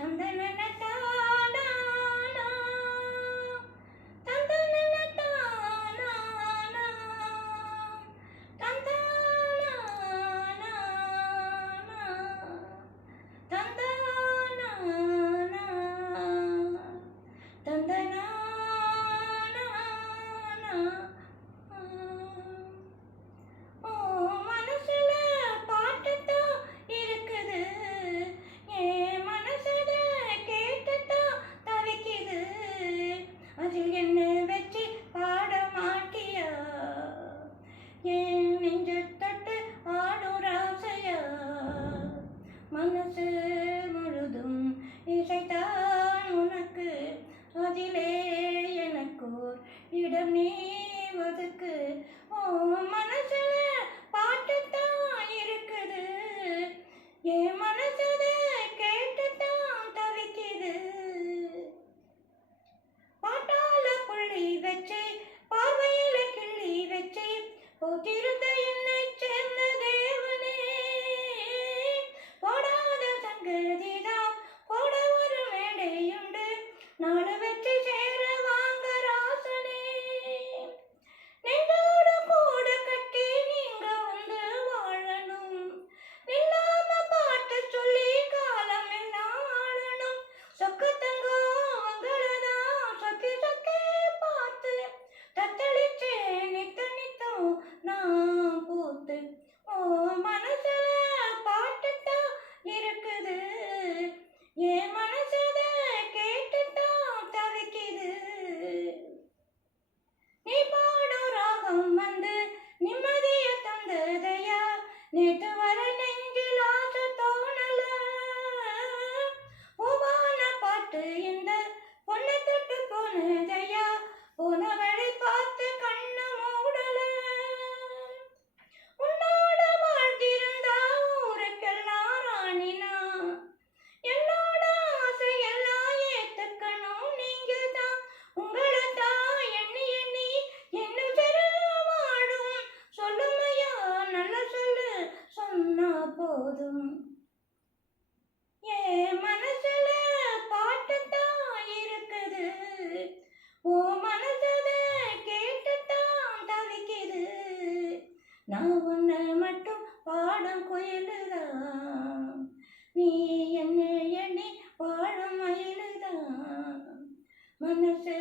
தந்தனனதானா, தந்தனனதானா, தந்தானா, தந்தானா, தந்தனா. ஓ மனசுல பாட்டுத்தான் இருக்குது, என் மனசத கேட்டுத்தான் தவிக்குது. அதில் என்ன வச்சு பாட மாட்டியா, என் நெஞ்ச தொட்டு ஆடும் ராசையா. மனசு முழுதும் இசைத்தான் உனக்கு, அதிலே எனக்கோர் இடம் நீ ஒதுக்கு. ஓ மனசுல பாட்டுத்தான் இருக்குது, என் மனசத கேட்டுத்தான் தவிக்குது. பாட்டால புள்ளி வச்சு பார்வையில கிள்ளி வச்சு போத்திருந்த என்னை சேர்ந்த தேவனே. போடாத சங்கதிதான் போட ஒரு மேடையுண்டு, நாடு வச்சு சேர வாங்க ராசனே. நெஞ்சோட கூட கட்டி நீங்க வந்து வாழணும், நில்லாம பாட்டு சொல்லி காலம் எல்லாம் ஆளணும். சொக்கத்தங்கம் அவங்களதான் சொக்கி சொக்கி பார்த்து தத்தளிச்சேன் நித்த நித்தம் நான் பூத்து. ஓ மனசுல பாட்டுத்தான் இருக்குது, என் மனசத கேட்டுத்தான் தவிக்குது. நீ பாடும் ராகம் வந்து நிம்மதிய தந்ததையா, நேற்று வரை நெஞ்சில் ஆசை தோணல. பூவான பாட்டு இந்த பொண்ணை தொட்டு போனதையா, போன வழி பார்த்து கண்ணு மூடல. உன்னோட வாழ்ந்திருந்தா ஊருக்கெல்லாம் ராணினா, என்னோட ஆசையெல்லாம் ஏத்துக்கணும் நீங்க தான். உங்களை தான் எண்ணி எண்ணி என்ன பெரு வாழும். சொல்லுமையா நல்ல சொல்லு சொன்னா போதும், என் மனசுல பாட்டுத்தான் இருக்குது, ஓ மனசத கேட்டுத்தான் தவிக்குது. நான் உன்னை மட்டும் பாடும் குயிலுதான், நீ என்ன எண்ணி வாழும் மயிலுதான். மனசு